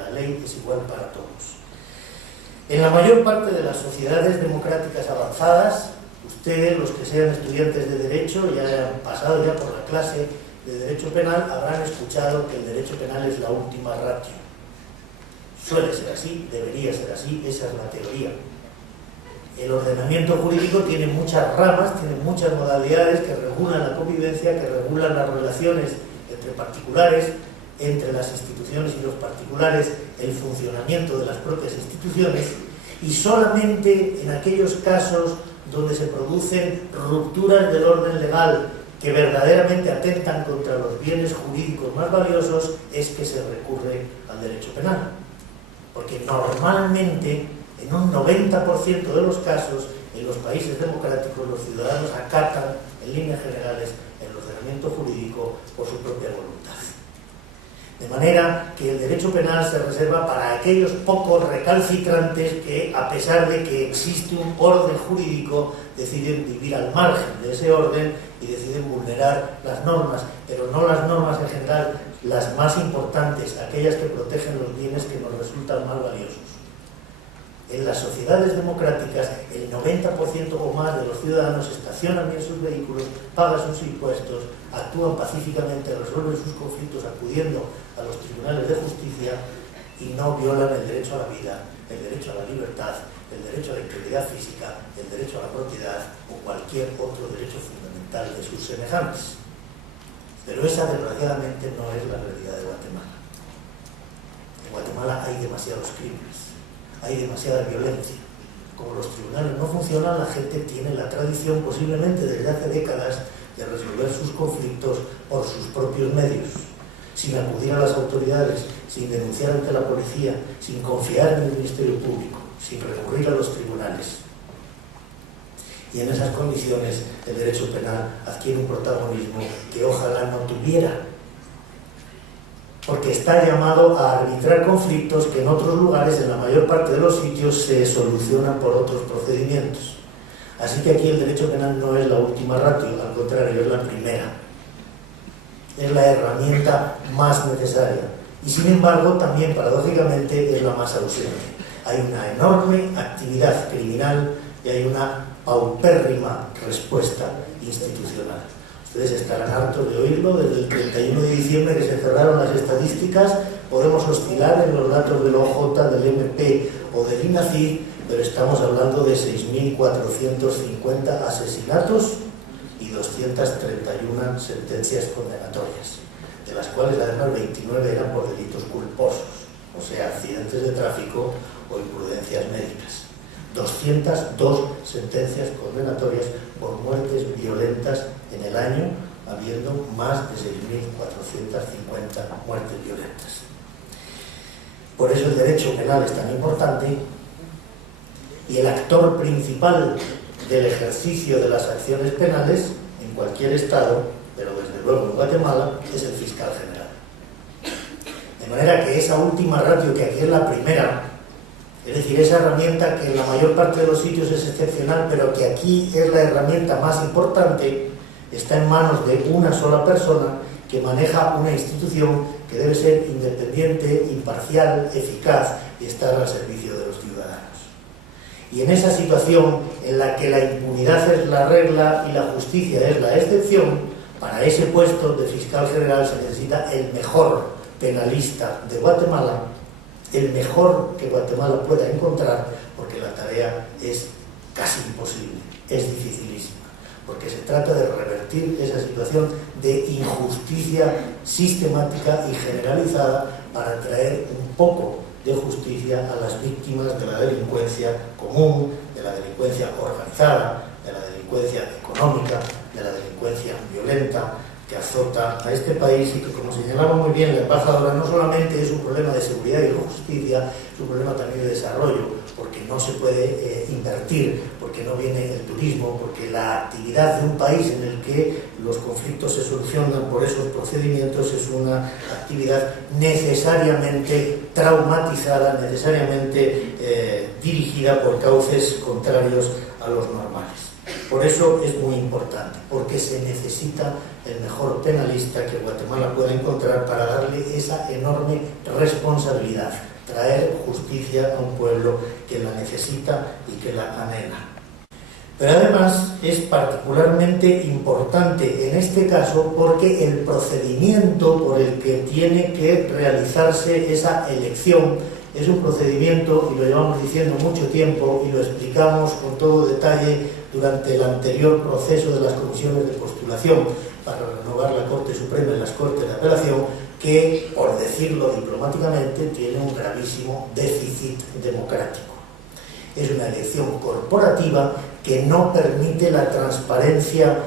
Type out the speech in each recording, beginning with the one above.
La ley es igual para todos. En la mayor parte de las sociedades democráticas avanzadas, ustedes, los que sean estudiantes de Derecho y hayan pasado ya por la clase de Derecho Penal, habrán escuchado que el Derecho Penal es la última ratio. Suele ser así, debería ser así, esa es la teoría. El ordenamiento jurídico tiene muchas ramas, tiene muchas modalidades que regulan la convivencia, que regulan las relaciones entre particulares, entre las instituciones y los particulares, el funcionamiento de las propias instituciones, y solamente en aquellos casos donde se producen rupturas del orden legal que verdaderamente atentan contra los bienes jurídicos más valiosos es que se recurre al derecho penal. Porque normalmente, en un 90% de los casos, en los países democráticos los ciudadanos acatan, en líneas generales, el ordenamiento jurídico por su propia voluntad. De manera que el derecho penal se reserva para aquellos pocos recalcitrantes que, a pesar de que existe un orden jurídico, deciden vivir al margen de ese orden y deciden vulnerar las normas, pero no las normas en general, las más importantes, aquellas que protegen los bienes que nos resultan más valiosos. En las sociedades democráticas, el 90% o más de los ciudadanos estacionan bien sus vehículos, pagan sus impuestos, actúan pacíficamente, resuelven sus conflictos acudiendo a los tribunales de justicia y no violan el derecho a la vida, el derecho a la libertad, el derecho a la integridad física, el derecho a la propiedad o cualquier otro derecho fundamental de sus semejantes. Pero esa, desgraciadamente, no es la realidad de Guatemala. En Guatemala hay demasiados crímenes, hay demasiada violencia. Como los tribunales no funcionan, la gente tiene la tradición, posiblemente desde hace décadas, de resolver sus conflictos por sus propios medios, sin acudir a las autoridades, sin denunciar ante la policía, sin confiar en el Ministerio Público, sin recurrir a los tribunales. Y en esas condiciones el derecho penal adquiere un protagonismo que ojalá no tuviera, porque está llamado a arbitrar conflictos que en otros lugares, en la mayor parte de los sitios, se solucionan por otros procedimientos. Así que aquí el derecho penal no es la última ratio, al contrario, es la primera. Es la herramienta más necesaria. Y sin embargo, también paradójicamente, es la más ausente. Hay una enorme actividad criminal y hay una paupérrima respuesta institucional. Ustedes estarán hartos de oírlo. Desde el 31 de diciembre que se cerraron las estadísticas, podemos oscilar en los datos del OJ, del MP o del INACID, pero estamos hablando de 6.450 asesinatos y 231 sentencias condenatorias, de las cuales además 29 eran por delitos culposos, o sea, accidentes de tráfico o imprudencias médicas. 202 sentencias condenatorias por muertes violentas en el año, habiendo más de 6.450 muertes violentas. Por eso el derecho penal es tan importante, y el actor principal del ejercicio de las acciones penales en cualquier estado, pero desde luego en Guatemala, es el fiscal general. De manera que esa última ratio, que aquí es la primera, es decir, esa herramienta que en la mayor parte de los sitios es excepcional, pero que aquí es la herramienta más importante, está en manos de una sola persona que maneja una institución que debe ser independiente, imparcial, eficaz y estar al servicio de los ciudadanos. Y en esa situación en la que la impunidad es la regla y la justicia es la excepción, para ese puesto de fiscal general se necesita el mejor penalista de Guatemala, el mejor que Guatemala pueda encontrar, porque la tarea es casi imposible, es dificilísima, porque se trata de revertir esa situación de injusticia sistemática y generalizada para traer un poco de justicia a las víctimas de la delincuencia común, de la delincuencia organizada, de la delincuencia económica, de la delincuencia violenta que azota a este país y que, como señalaba muy bien la embajadora, no solamente es un problema de seguridad y de justicia, es un problema también de desarrollo, porque no se puede invertir, porque no viene el turismo, porque la actividad de un país en el que los conflictos se solucionan por esos procedimientos es una actividad necesariamente traumatizada, necesariamente dirigida por cauces contrarios a los normales. Por eso es muy importante, porque se necesita el mejor penalista que Guatemala pueda encontrar para darle esa enorme responsabilidad, traer justicia a un pueblo que la necesita y que la anhela. Pero además es particularmente importante en este caso porque el procedimiento por el que tiene que realizarse esa elección es un procedimiento, y lo llevamos diciendo mucho tiempo y lo explicamos con todo detalle durante el anterior proceso de las comisiones de postulación para renovar la Corte Suprema y las Cortes de Apelación, que, por decirlo diplomáticamente, tiene un gravísimo déficit democrático. Es una elección corporativa que no permite la transparencia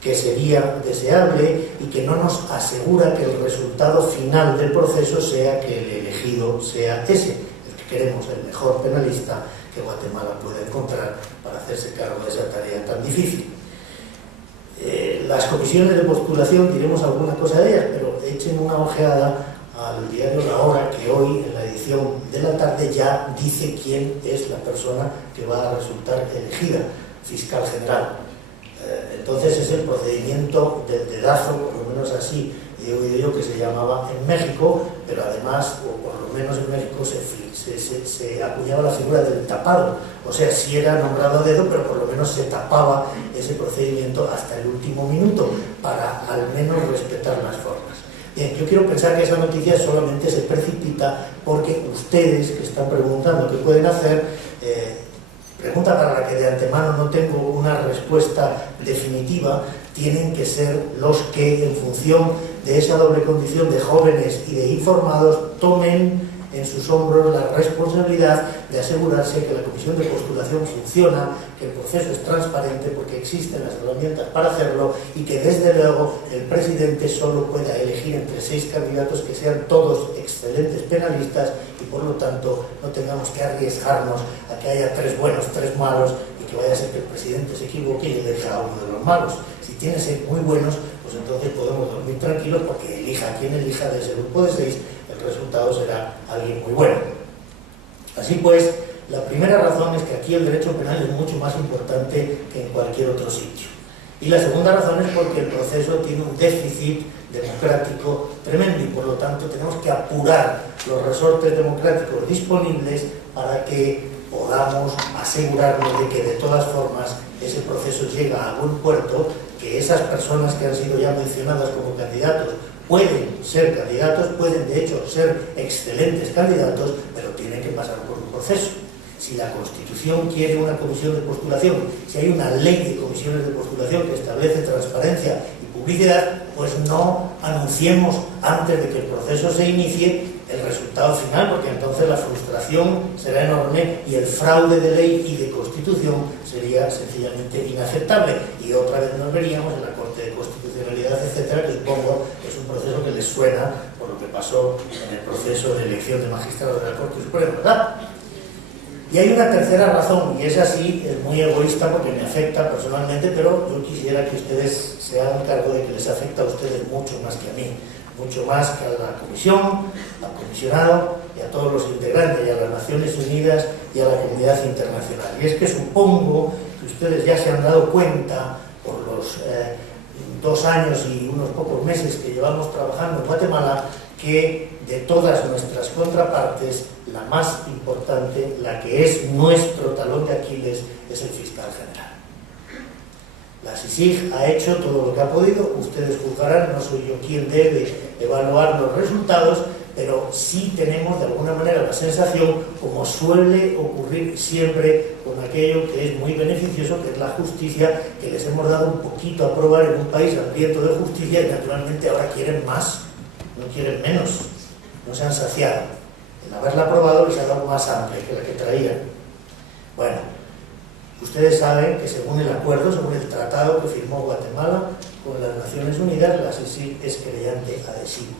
que sería deseable y que no nos asegura que el resultado final del proceso sea que el elegido sea ese, el que queremos, el mejor penalista que Guatemala pueda encontrar para hacerse cargo de esa tarea tan difícil. Las comisiones de postulación, diremos alguna cosa de ellas, pero echen una ojeada al diario La Hora, que hoy en la edición de la tarde ya dice quién es la persona que va a resultar elegida, fiscal general. Entonces es el procedimiento del dedazo, por lo menos así he oído yo que se llamaba en México, pero además, o por lo menos en México, se acuñaba la figura del tapado, o sea, sí era nombrado a dedo, pero por lo menos se tapaba ese procedimiento hasta el último minuto, para al menos respetar las formas. Bien, yo quiero pensar que esa noticia solamente se precipita porque ustedes que están preguntando qué pueden hacer, pregunta para la que de antemano no tengo una respuesta definitiva, tienen que ser los que, en función de esa doble condición de jóvenes y de informados, tomen en sus hombros la responsabilidad de asegurarse que la comisión de postulación funciona, que el proceso es transparente porque existen las herramientas para hacerlo y que desde luego el presidente solo pueda elegir entre 6 candidatos que sean todos excelentes penalistas y por lo tanto no tengamos que arriesgarnos a que haya 3 buenos, 3 malos y que vaya a ser que el presidente se equivoque y elija a uno de los malos. Si tiene 6 muy buenos, pues entonces podemos dormir tranquilos porque elija a quien elija de ese grupo de 6, el resultado será alguien muy bueno. Así pues, la primera razón es que aquí el derecho penal es mucho más importante que en cualquier otro sitio. Y la segunda razón es porque el proceso tiene un déficit democrático tremendo y por lo tanto tenemos que apurar los resortes democráticos disponibles para que podamos asegurarnos de que de todas formas ese proceso llega a buen puerto, que esas personas que han sido ya mencionadas como candidatos pueden ser candidatos, pueden de hecho ser excelentes candidatos, pero tienen que pasar por un proceso. Si la Constitución quiere una comisión de postulación, si hay una ley de comisiones de postulación que establece transparencia y publicidad, pues no anunciemos antes de que el proceso se inicie el resultado final, porque entonces la frustración será enorme y el fraude de ley y de Constitución sería sencillamente inaceptable. Y otra vez nos veríamos en la Corte de Constitucionalidad, etcétera, que supongo que es un proceso que les suena por lo que pasó en el proceso de elección de magistrados de la Corte Suprema, ¿verdad? Y hay una tercera razón, y esa sí es muy egoísta porque me afecta personalmente, pero yo quisiera que ustedes se hagan cargo de que les afecta a ustedes mucho más que a mí, mucho más que a la Comisión, al comisionado y a todos los integrantes, y a las Naciones Unidas y a la comunidad internacional. Y es que supongo que ustedes ya se han dado cuenta por los 2 años y unos pocos meses que llevamos trabajando en Guatemala, que de todas nuestras contrapartes, la más importante, la que es nuestro talón de Aquiles, es el fiscal general. La CICIG ha hecho todo lo que ha podido, ustedes juzgarán, no soy yo quien debe evaluar los resultados, pero sí tenemos de alguna manera la sensación, como suele ocurrir siempre con aquello que es muy beneficioso, que es la justicia, que les hemos dado un poquito a probar en un país hambriento de justicia y naturalmente ahora quieren más, no quieren menos, no se han saciado. El haberla aprobado les ha dado más hambre que la que traían. Bueno, ustedes saben que según el acuerdo, según el tratado que firmó Guatemala con las Naciones Unidas, la CICIG es querellante adhesivo.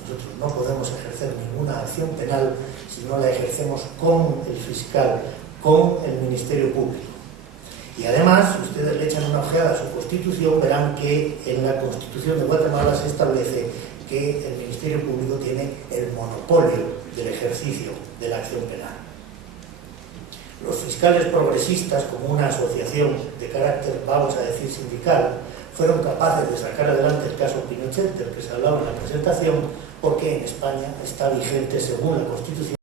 Nosotros no podemos ejercer ninguna acción penal si no la ejercemos con el fiscal, con el Ministerio Público. Y además, si ustedes le echan una ojeada a su Constitución, verán que en la Constitución de Guatemala se establece que el Ministerio Público tiene el monopolio del ejercicio de la acción penal. Los fiscales progresistas, como una asociación de carácter, vamos a decir, sindical, fueron capaces de sacar adelante el caso Pinochet, del que se hablaba en la presentación, porque en España está vigente, según la Constitución,